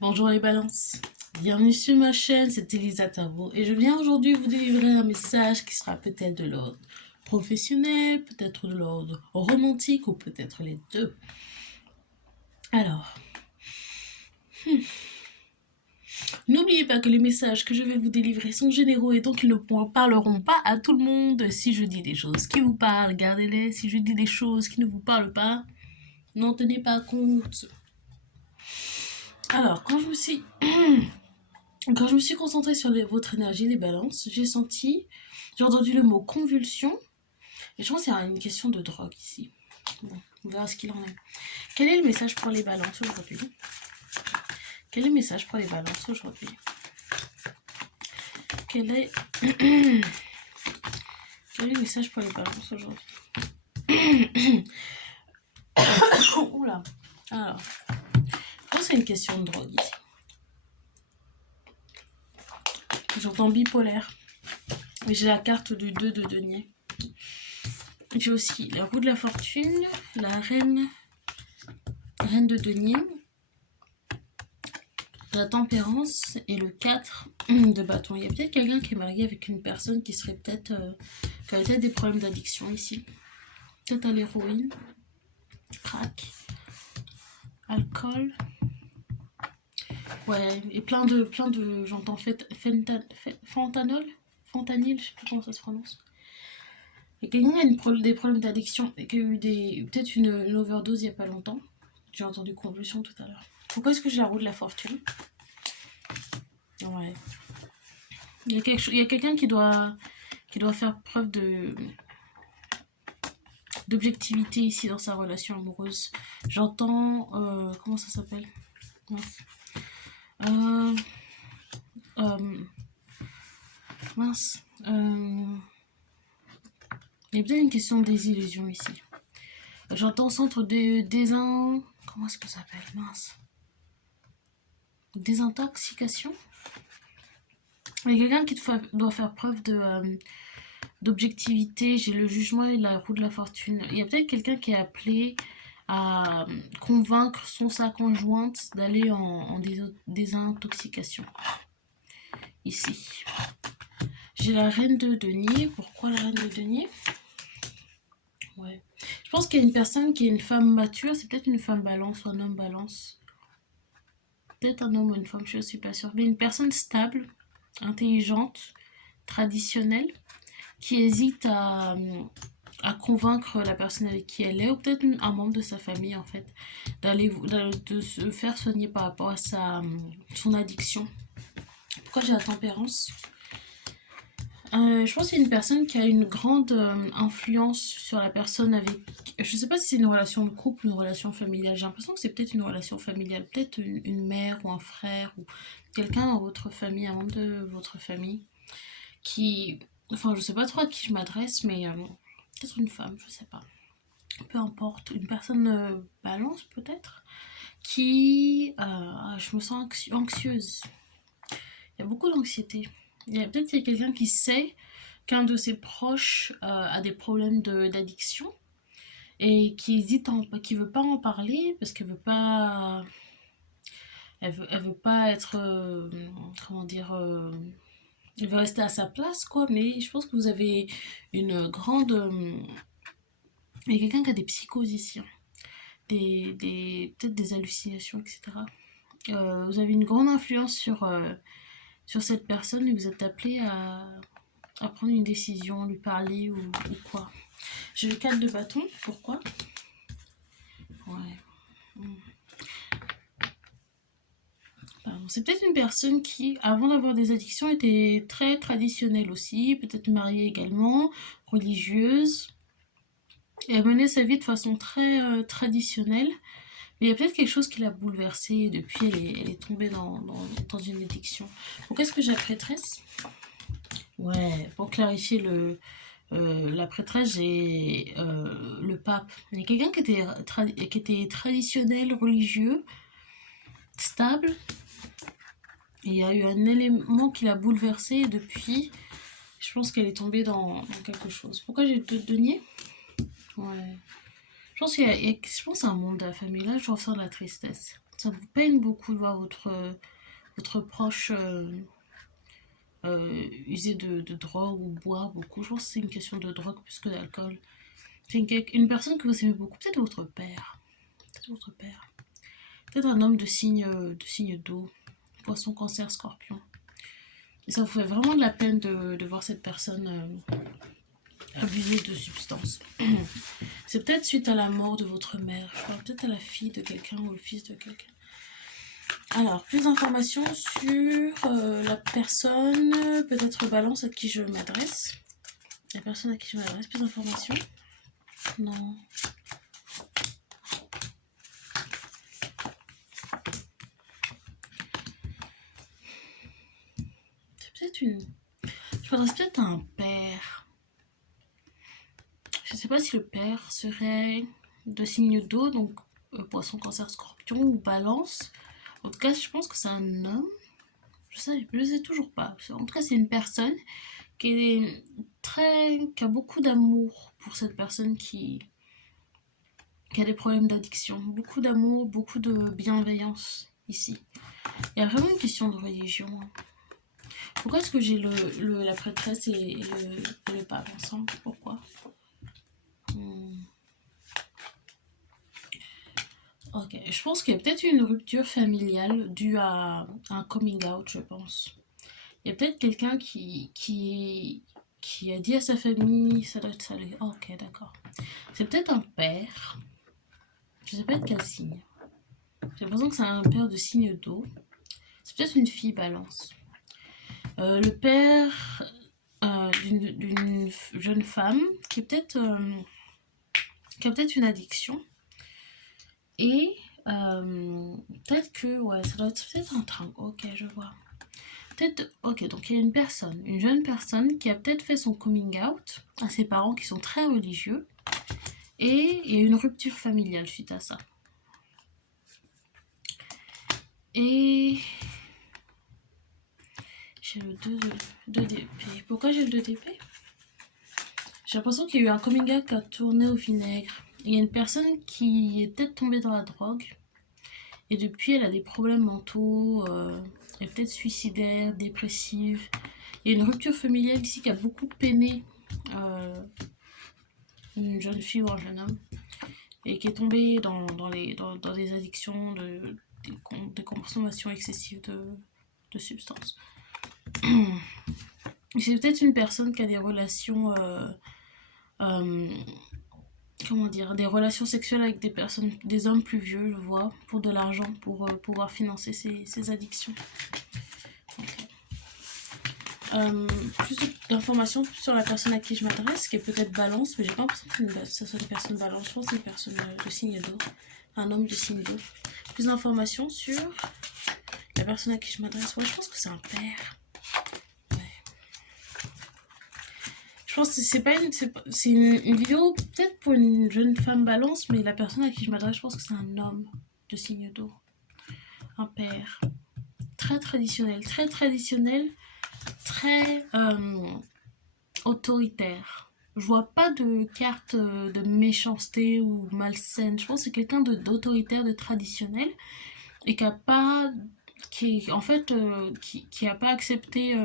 Bonjour les balances, bienvenue sur ma chaîne, c'est Elisa Tabo et je viens aujourd'hui vous délivrer un message qui sera peut-être de l'ordre professionnel, peut-être de l'ordre romantique ou peut-être les deux. Alors, n'oubliez pas que les messages que je vais vous délivrer sont généraux et donc ils ne parleront pas à tout le monde. Si je dis des choses qui vous parlent, gardez-les. Si je dis des choses qui ne vous parlent pas, n'en tenez pas compte. Alors, quand je me suis concentrée sur votre énergie, les balances, j'ai entendu le mot convulsion. Et je pense qu'il y a une question de drogue ici. Bon, on verra ce qu'il en est. Quel est le message pour les balances aujourd'hui? Quel est le message pour les balances aujourd'hui? Quel est... Quel est le message pour les balances aujourd'hui? Oula. Alors, je pense qu'il y a une question de drogue ici. J'entends bipolaire. Mais j'ai la carte du 2 de denier. J'ai aussi la roue de la fortune, la reine de denier, la tempérance et le 4 de bâton. Il y a peut-être quelqu'un qui est marié avec une personne qui serait peut-être qui a peut-être des problèmes d'addiction ici. Peut-être à l'héroïne, crack, alcool. Ouais, et plein de j'entends fentanyl, je sais plus comment ça se prononce. Et quelqu'un a des problèmes d'addiction et qui a eu peut-être une overdose il n'y a pas longtemps. J'ai entendu convulsion tout à l'heure. Pourquoi est-ce que j'ai la roue de la fortune? Ouais. Il y a quelqu'un qui doit faire preuve d'objectivité ici dans sa relation amoureuse. J'entends... comment ça s'appelle? Mince. Mince. Il y a peut-être une question de désillusion ici. J'entends centre de comment est-ce que ça s'appelle? Mince. Désintoxication. Il y a quelqu'un qui doit faire preuve d'objectivité. J'ai le jugement et la roue de la fortune. Il y a peut-être quelqu'un qui est appelé à convaincre sa conjointe d'aller en désintoxication. Ici. J'ai la reine de denier. Pourquoi la reine de denier? Ouais. Je pense qu'il y a une personne qui est une femme mature. C'est peut-être une femme balance ou un homme balance. Peut-être un homme ou une femme, je ne suis pas sûre. Mais une personne stable, intelligente, traditionnelle, qui hésite à convaincre la personne avec qui elle est, ou peut-être un membre de sa famille en fait, de se faire soigner par rapport à son addiction. Pourquoi j'ai la tempérance? Je pense qu'il y a une personne qui a une grande influence sur la personne avec... Je ne sais pas si c'est une relation de couple ou une relation familiale. J'ai l'impression que c'est peut-être une relation familiale. Peut-être une mère ou un frère ou quelqu'un dans votre famille, un membre de votre famille qui... Enfin, je ne sais pas trop à qui je m'adresse, mais peut-être une femme, je ne sais pas. Peu importe. Une personne balance peut-être qui... je me sens anxieuse. Il y a beaucoup d'anxiété. Peut-être qu'il y a quelqu'un qui sait qu'un de ses proches a des problèmes d'addiction et qui hésite, qui veut pas en parler parce qu'elle veut pas, elle veut pas être, comment dire, elle veut rester à sa place quoi. Mais je pense que vous avez une grande, il y a quelqu'un qui a des psychoses ici, hein. Peut-être des hallucinations, etc. Vous avez une grande influence sur cette personne et vous êtes appelé à prendre une décision, lui parler ou quoi. J'ai le 4 de bâton, pourquoi? Ouais. C'est peut-être une personne qui, avant d'avoir des addictions, était très traditionnelle aussi, peut-être mariée également, religieuse, et a mené sa vie de façon très traditionnelle. Mais il y a peut-être quelque chose qui l'a bouleversée et depuis elle est tombée dans une addiction. Donc est-ce que j'ai la prêtresse? Ouais, pour clarifier la prêtresse, j'ai le pape. Il y a quelqu'un qui était traditionnel, religieux, stable. Et il y a eu un élément qui l'a bouleversée et depuis, je pense qu'elle est tombée dans quelque chose. Pourquoi j'ai deux deniers? Ouais. Je pense que c'est un monde de la famille. Là, je ressens de la tristesse. Ça vous peine beaucoup de voir votre proche user de drogue ou boire beaucoup. Je pense que c'est une question de drogue plus que d'alcool. C'est une personne que vous aimez beaucoup, peut-être votre père. Peut-être votre père. Peut-être un homme de signe d'eau. Poisson, cancer, scorpion. Et ça vous fait vraiment de la peine de voir cette personne abuser de substances. C'est peut-être suite à la mort de votre mère. Je crois peut-être à la fille de quelqu'un ou le fils de quelqu'un. Alors, plus d'informations sur la personne, peut-être balance à qui je m'adresse. La personne à qui je m'adresse, plus d'informations. Non. C'est peut-être une... Je m'adresse peut-être à un père. Je ne sais pas si le père serait de signe d'eau, donc poisson, cancer, scorpion ou balance. En tout cas, je pense que c'est un homme. Je ne sais toujours pas. En tout cas, c'est une personne qui a beaucoup d'amour pour cette personne qui a des problèmes d'addiction. Beaucoup d'amour, beaucoup de bienveillance ici. Il y a vraiment une question de religion. Pourquoi est-ce que j'ai la prêtresse et le pape ensemble? Pourquoi? Ok, je pense qu'il y a peut-être une rupture familiale due à un coming out, je pense. Il y a peut-être quelqu'un qui a dit à sa famille, ça doit être ça. Ok, d'accord. C'est peut-être un père. Je sais pas de quel signe. J'ai l'impression que c'est un père de signe d'eau. C'est peut-être une fille balance. Le père d'une jeune femme qui a peut-être une addiction. Et peut-être que, ouais, ça doit être peut-être un train. Ok, je vois. Peut-être, ok, donc il y a une jeune personne qui a peut-être fait son coming out à ses parents qui sont très religieux. Et il y a une rupture familiale suite à ça. Et j'ai le 2 d'épée. Pourquoi j'ai le 2 d'épée? J'ai l'impression qu'il y a eu un coming out qui a tourné au vinaigre. Il y a une personne qui est peut-être tombée dans la drogue. Et depuis, elle a des problèmes mentaux. Elle est peut-être suicidaire, dépressive. Il y a une rupture familiale ici qui a beaucoup peiné une jeune fille ou un jeune homme. Et qui est tombée dans des addictions, des consommations excessives de substances. C'est peut-être une personne qui a des relations... comment dire, des relations sexuelles avec des hommes plus vieux, je vois, pour de l'argent, pour pouvoir financer ses addictions. Plus d'informations sur la personne à qui je m'adresse, qui est peut-être balance, mais j'ai pas l'impression que ça soit une personne balance, je pense que c'est une personne de signe d'eau, un homme de signe d'eau. Plus d'informations sur la personne à qui je m'adresse, ouais, je pense que c'est un père. Je pense que c'est une vidéo peut-être pour une jeune femme balance, mais la personne à qui je m'adresse, je pense que c'est un homme de signe d'eau. Un père. Très traditionnel, très autoritaire. Je vois pas de carte de méchanceté ou malsaine. Je pense que c'est quelqu'un d'autoritaire, de traditionnel, et qui a pas accepté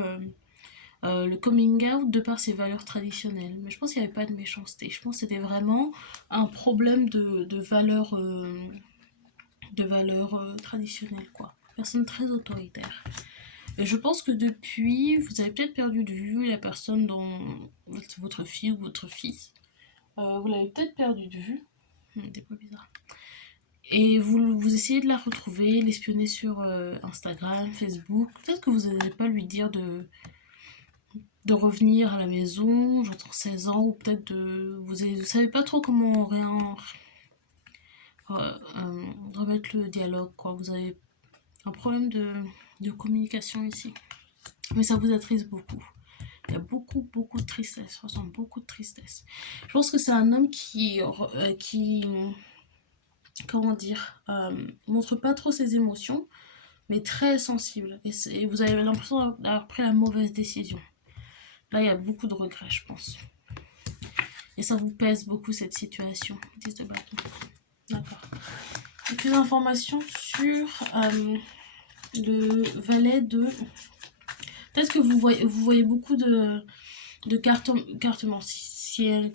le coming out de par ses valeurs traditionnelles. Mais je pense qu'il n'y avait pas de méchanceté. Je pense que c'était vraiment un problème de valeurs traditionnelles, quoi. Personne très autoritaire. Et je pense que depuis, vous avez peut-être perdu de vue la personne dont votre fille ou votre fils. Vous l'avez peut-être perdu de vue. Des fois bizarre. Et vous essayez de la retrouver, l'espionner sur Instagram, Facebook. Peut-être que vous n'allez pas lui dire de revenir à la maison, j'entends 16 ans, ou peut-être vous savez pas trop comment remettre le dialogue, quoi. Vous avez un problème de communication ici. Mais ça vous attriste beaucoup. Il y a beaucoup de tristesse, je ressens beaucoup de tristesse. Je pense que c'est un homme qui comment dire, montre pas trop ses émotions, mais très sensible. Et vous avez l'impression d'avoir pris la mauvaise décision. Là, il y a beaucoup de regrets, je pense. Et ça vous pèse beaucoup, cette situation. 10 de bâton. D'accord. plus d'informations sur le valet de... Peut-être que vous voyez beaucoup de cartes anciennes,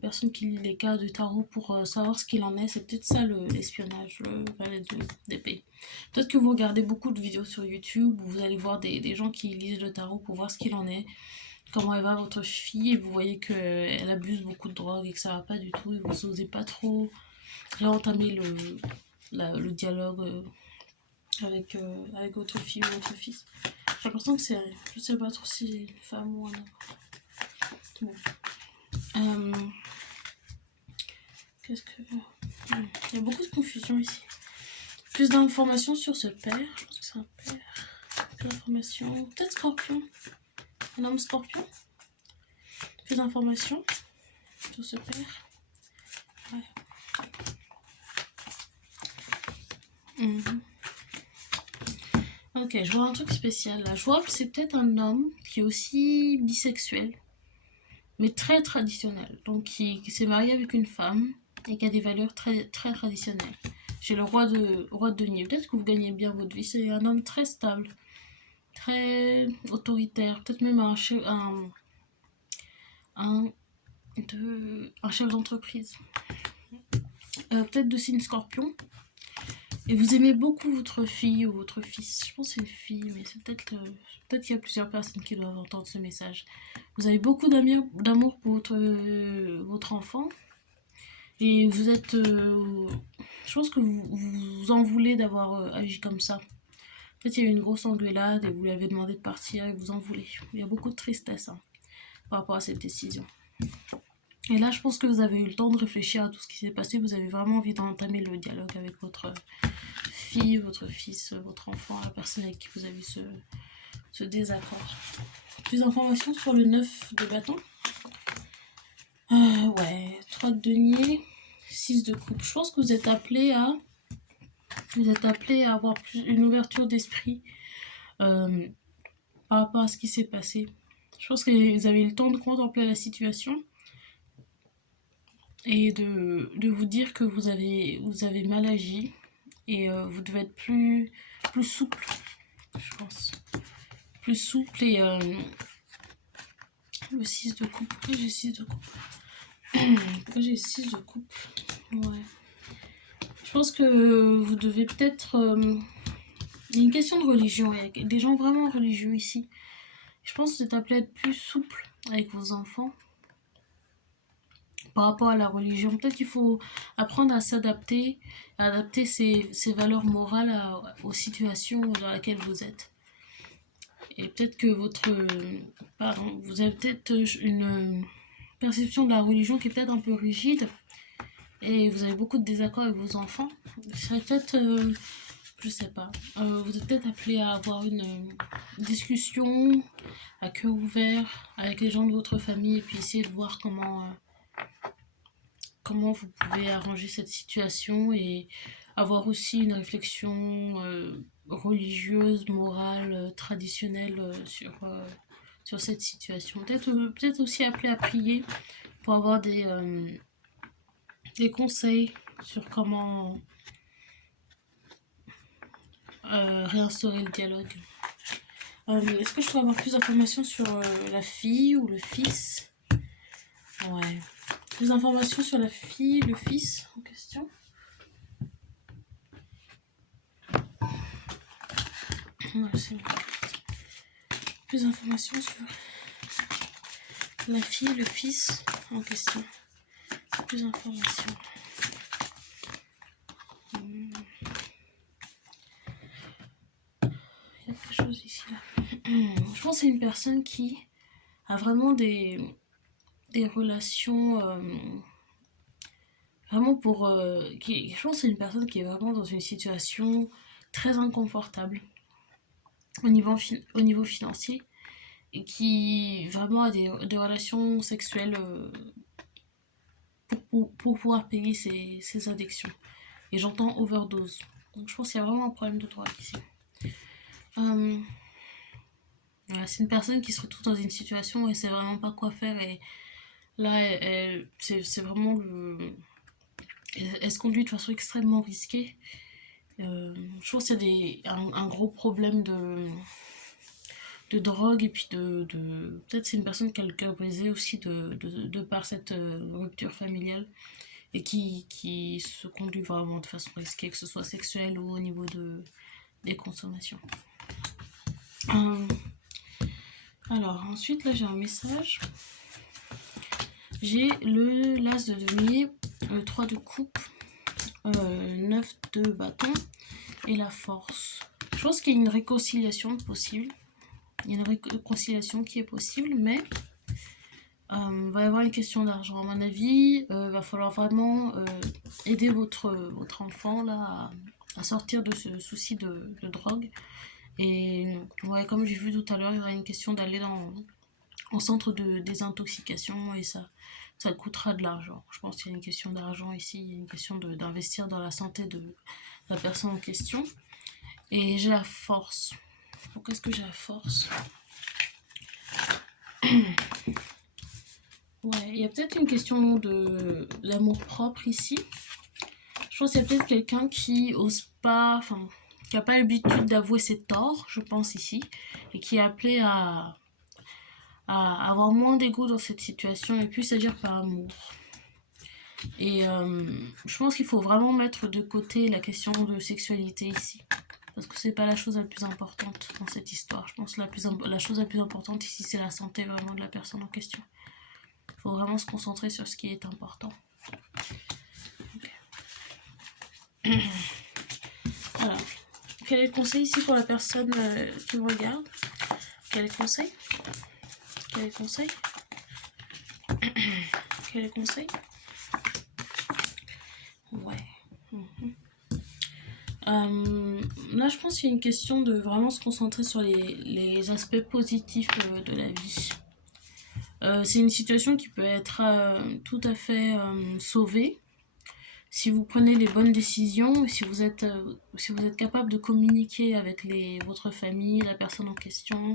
personne qui lit les cartes de tarot pour savoir ce qu'il en est. C'est peut-être ça l'espionnage, le valet d'épée. Peut-être que vous regardez beaucoup de vidéos sur YouTube où vous allez voir des gens qui lisent le tarot pour voir ce qu'il en est, comment elle va votre fille, et vous voyez qu'elle abuse beaucoup de drogue et que ça va pas du tout, et vous n'osez pas trop réentamer le dialogue avec votre fille ou votre fils. J'ai l'impression que c'est... Je sais pas trop si c'est une femme ou un homme. Bon. Qu'est-ce que... Il y a beaucoup de confusion ici. Plus d'informations sur ce père. Je pense que c'est un père. Plus d'informations. Peut-être Scorpion. Un homme Scorpion. Plus d'informations sur ce père. Ouais. Ok, je vois un truc spécial là. Je vois que c'est peut-être un homme qui est aussi bisexuel, mais très traditionnel. Donc qui s'est marié avec une femme et qui a des valeurs très, très traditionnelles. J'ai le roi de denier. Peut-être que vous gagnez bien votre vie. C'est un homme très stable, très autoritaire. Peut-être même un chef d'entreprise. Peut-être de signe Scorpion. Et vous aimez beaucoup votre fille ou votre fils. Je pense que c'est une fille, mais c'est peut-être qu'il y a plusieurs personnes qui doivent entendre ce message. Vous avez beaucoup d'amour pour votre enfant. Et vous êtes... je pense que vous en voulez d'avoir agi comme ça. Peut-être il y a eu une grosse engueulade et vous lui avez demandé de partir et vous en voulez. Il y a beaucoup de tristesse par rapport à cette décision. Et là, je pense que vous avez eu le temps de réfléchir à tout ce qui s'est passé. Vous avez vraiment envie d'entamer le dialogue avec votre fille, votre fils, votre enfant, la personne avec qui vous avez ce désaccord. Plus d'informations sur le 9 de bâton. Ouais, 3 de denier, 6 de coupe. Je pense que vous êtes appelé à avoir une ouverture d'esprit par rapport à ce qui s'est passé. Je pense que vous avez eu le temps de contempler la situation et de vous dire que vous avez mal agi et vous devez être plus souple, je pense. Plus souple et le 6 de coupe. Pourquoi j'ai 6 de coupe? Pourquoi j'ai 6 de coupe? Ouais. Je pense que vous devez peut-être... il y a une question de religion. Il y a des gens vraiment religieux ici. Je pense que vous êtes appelé à être plus souple avec vos enfants par rapport à la religion. Peut-être qu'il faut apprendre à s'adapter, à adapter ses valeurs morales aux situations dans lesquelles vous êtes. Et peut-être que vous avez peut-être une perception de la religion qui est peut-être un peu rigide et vous avez beaucoup de désaccords avec vos enfants. C'est peut-être, je sais pas, vous êtes peut-être appelé à avoir une discussion à cœur ouvert avec les gens de votre famille et puis essayer de voir comment vous pouvez arranger cette situation et avoir aussi une réflexion religieuse, morale, traditionnelle sur cette situation. Peut-être aussi appeler à prier pour avoir des conseils sur comment réinstaurer le dialogue. Est-ce que je peux avoir plus d'informations sur la fille ou le fils? Ouais. Plus d'informations sur la fille, le fils en question. Ouais, plus d'informations sur la fille, le fils en question. Plus d'informations. Il y a quelque chose ici là. Je pense que c'est une personne qui a vraiment des relations vraiment je pense que c'est une personne qui est vraiment dans une situation très inconfortable au niveau financier et qui vraiment a des relations sexuelles pour pouvoir payer ses addictions. Et j'entends overdose. Donc je pense qu'il y a vraiment un problème de drogue ici. Voilà, c'est une personne qui se retrouve dans une situation où elle sait vraiment pas quoi faire et là c'est vraiment elle se conduit de façon extrêmement risquée. Je pense qu'il y a un gros problème de drogue et puis peut-être c'est une personne qui a le cœur brisé aussi de par cette rupture familiale et qui se conduit vraiment de façon risquée, que ce soit sexuelle ou au niveau des consommations. Alors ensuite là j'ai un message. J'ai l'as de denier, le 3 de coupe, 9 de bâton et la force. Je pense qu'il y a une réconciliation possible. Il y a une réconciliation qui est possible, mais il va y avoir une question d'argent. À mon avis, va falloir vraiment aider votre enfant là, à sortir de ce souci de drogue. Et ouais, comme j'ai vu tout à l'heure, il y aura une question d'aller en centre de désintoxication et ça coûtera de l'argent. Je pense qu'il y a une question d'argent ici, il y a une question d'investir dans la santé de la personne en question. Et j'ai la force. Pourquoi est-ce que j'ai la force? Ouais, il y a peut-être une question de l'amour propre ici. Je pense qu'il y a peut-être quelqu'un qui ose pas, enfin, qui n'a pas l'habitude d'avouer ses torts, je pense ici, et qui est appelé à avoir moins d'ego dans cette situation et plus agir par amour. Et je pense qu'il faut vraiment mettre de côté la question de sexualité ici. Parce que c'est pas la chose la plus importante dans cette histoire. Je pense que la chose la plus importante ici, c'est la santé vraiment de la personne en question. Il faut vraiment se concentrer sur ce qui est important. Okay. Voilà. Quel est le conseil ici pour la personne qui me regarde? Quel est le conseil? Quel est le conseil? Quel est le conseil? Ouais. Là, je pense qu'il y a une question de vraiment se concentrer sur les aspects positifs de la vie. C'est une situation qui peut être tout à fait sauvée si vous prenez les bonnes décisions et si vous êtes capable de communiquer avec votre famille, la personne en question.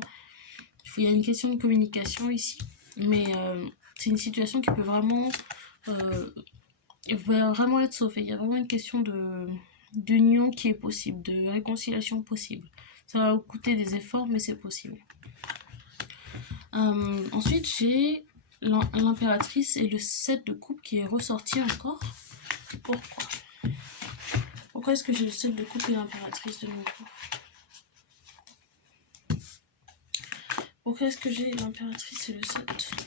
Il y a une question de communication ici, mais c'est une situation qui peut vraiment être sauvée. Il y a vraiment une question d'union qui est possible, de réconciliation possible. Ça va vous coûter des efforts, mais c'est possible. Ensuite, j'ai l'impératrice et le 7 de coupe qui est ressorti encore. Pourquoi? Pourquoi est-ce que j'ai le 7 de coupe et l'impératrice de nouveau? Pourquoi est-ce que j'ai l'impératrice et le 7?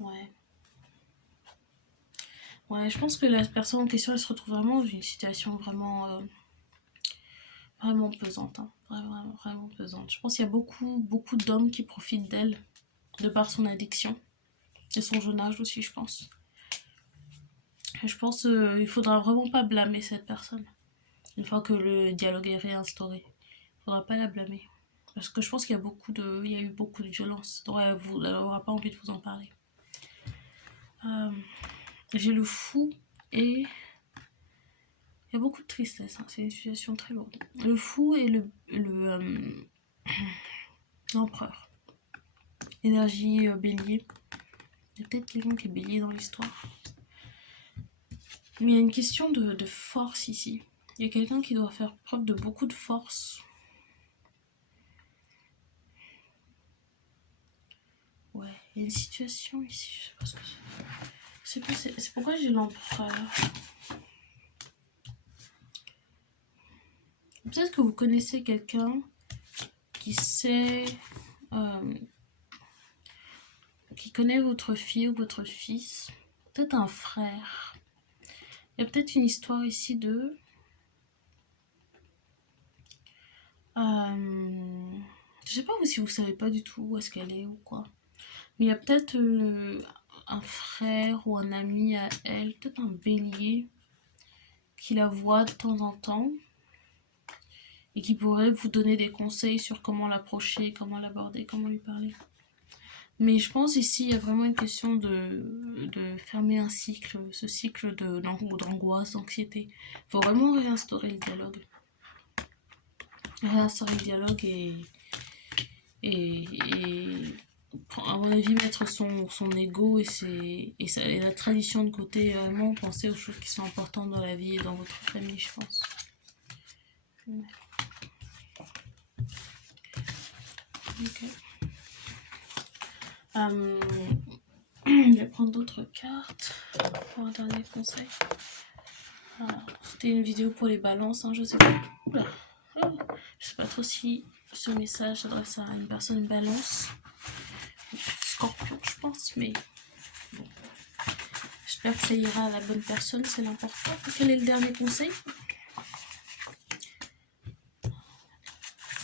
Ouais. Ouais, je pense que la personne en question, elle se retrouve vraiment dans une situation vraiment pesante. Hein. Vraiment pesante. Je pense qu'il y a beaucoup d'hommes qui profitent d'elle, de par son addiction. Et son jeune âge aussi, je pense. Et je pense qu'il faudra vraiment pas blâmer cette personne. Une fois que le dialogue est réinstauré. Il faudra pas la blâmer. Parce que je pense qu'il y a eu beaucoup de violence. Donc elle n'aura pas envie de vous en parler. J'ai le fou et... Il y a beaucoup de tristesse, hein. C'est une situation très lourde. Le fou et l'empereur. Énergie bélier. Il y a peut-être quelqu'un qui est bélier dans l'histoire. Mais il y a une question de force ici. Il y a quelqu'un qui doit faire preuve de beaucoup de force. Ouais, il y a une situation ici, je sais pas ce que c'est. C'est pourquoi j'ai l'empereur. Peut-être que vous connaissez quelqu'un qui sait... qui connaît votre fille ou votre fils. Peut-être un frère. Il y a peut-être une histoire ici de... je sais pas si vous savez pas du tout où est-ce qu'elle est ou quoi. Mais il y a peut-être un frère ou un ami à elle, peut-être un bélier, qui la voit de temps en temps et qui pourrait vous donner des conseils sur comment l'approcher, comment l'aborder, comment lui parler. Mais je pense ici, il y a vraiment une question de fermer un cycle, ce cycle d'angoisse, d'anxiété. Il faut vraiment réinstaurer le dialogue. Réinstaurer le dialogue et à mon avis, mettre son ego et la tradition de côté, vraiment penser aux choses qui sont importantes dans la vie et dans votre famille, je pense. Ok. Je vais prendre d'autres cartes pour un dernier conseil. C'était une vidéo pour les balances, hein, je sais pas. Oula. Je sais pas trop si ce message s'adresse à une personne balance. Scorpion, je pense, mais bon. J'espère que ça ira à la bonne personne, c'est l'important. Quel est le dernier conseil?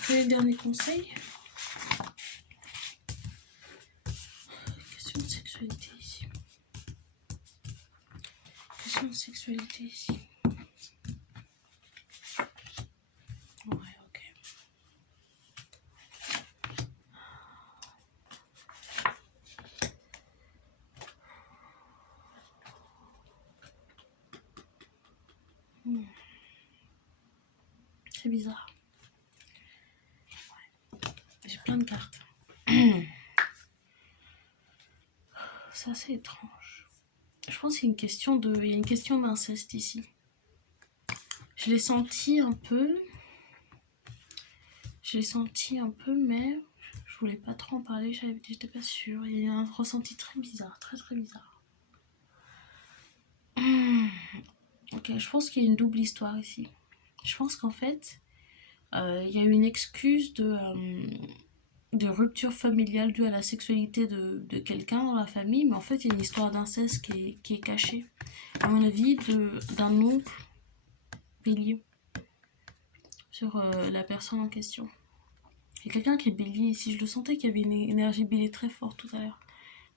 Quel est le dernier conseil? Question de sexualité ici. Question de sexualité ici. Ouais, ok. C'est bizarre. Ouais. J'ai plein de cartes. C'est assez étrange. Je pense qu'il y a une question il y a une question d'inceste ici. Je l'ai senti un peu. Je l'ai senti un peu, mais je voulais pas trop en parler, j'étais pas sûre. Il y a un ressenti très bizarre, très très bizarre. Ok, je pense qu'il y a une double histoire ici. Je pense qu'en fait, il y a eu une excuse de rupture familiale due à la sexualité de quelqu'un dans la famille, mais en fait, il y a une histoire d'inceste qui est cachée. À mon avis, d'un oncle bélier sur la personne en question. Il y a quelqu'un qui est bélier ici. Je le sentais qu'il y avait une énergie bélier très forte tout à l'heure.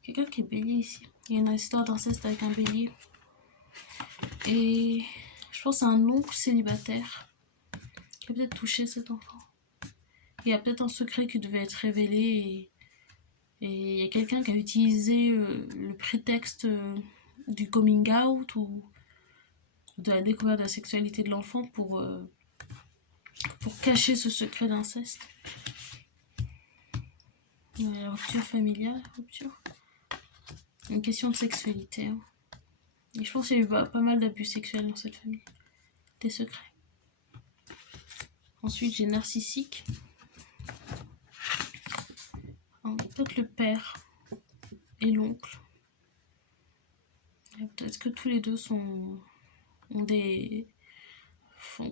Quelqu'un qui est bélier ici. Il y a une histoire d'inceste avec un bélier. Et je pense à un oncle célibataire qui a peut-être touché cet enfant. Il y a peut-être un secret qui devait être révélé et il y a quelqu'un qui a utilisé le prétexte du coming out ou de la découverte de la sexualité de l'enfant pour cacher ce secret d'inceste. La rupture familiale, une question de sexualité. Hein. Et je pense qu'il y a eu pas mal d'abus sexuels dans cette famille. Des secrets. Ensuite, j'ai narcissique. Peut-être le père et l'oncle. Peut-être que tous les deux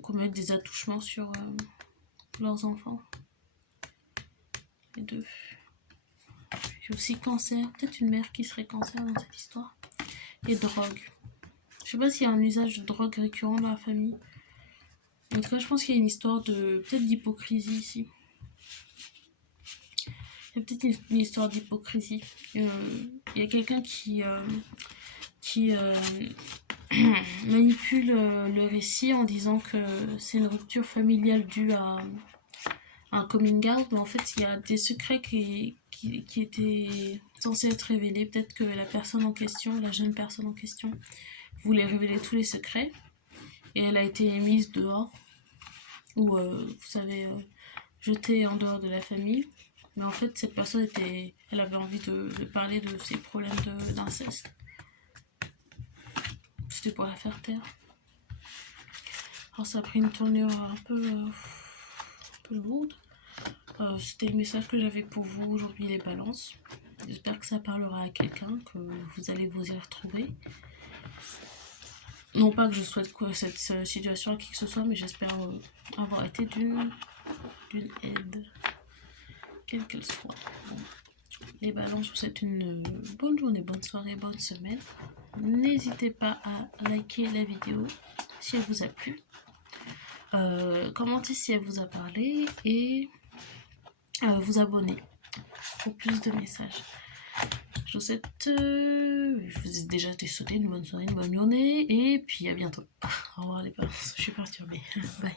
commettent des attouchements sur leurs enfants. Les deux. J'ai aussi cancer. Peut-être une mère qui serait cancer dans cette histoire. Et drogue. Je sais pas s'il y a un usage de drogue récurrent dans la famille. En tout cas, je pense qu'il y a une histoire peut-être d'hypocrisie ici. Il y a peut-être une histoire d'hypocrisie. Il y a quelqu'un qui manipule le récit en disant que c'est une rupture familiale due à un coming out, mais en fait il y a des secrets qui étaient censés être révélés. Peut-être que la personne en question, la jeune personne en question, voulait révéler tous les secrets et elle a été mise dehors ou vous savez jetée en dehors de la famille. Mais en fait cette personne elle avait envie de parler de ses problèmes d'inceste. C'était pour la faire taire. Alors ça a pris une tournure un peu lourde. C'était le message que j'avais pour vous aujourd'hui, les balances. J'espère que ça parlera à quelqu'un, que vous allez vous y retrouver. Non pas que je souhaite cette situation à qui que ce soit, mais j'espère avoir été d'une aide, quelle qu'elle soit. Bon. Les balances, je vous souhaite une bonne journée, bonne soirée, bonne semaine. N'hésitez pas à liker la vidéo si elle vous a plu. Commentez si elle vous a parlé et vous abonner pour plus de messages. Je vous ai déjà souhaité une bonne soirée, une bonne journée et puis à bientôt. Au revoir les parents, je suis perturbée. Bye.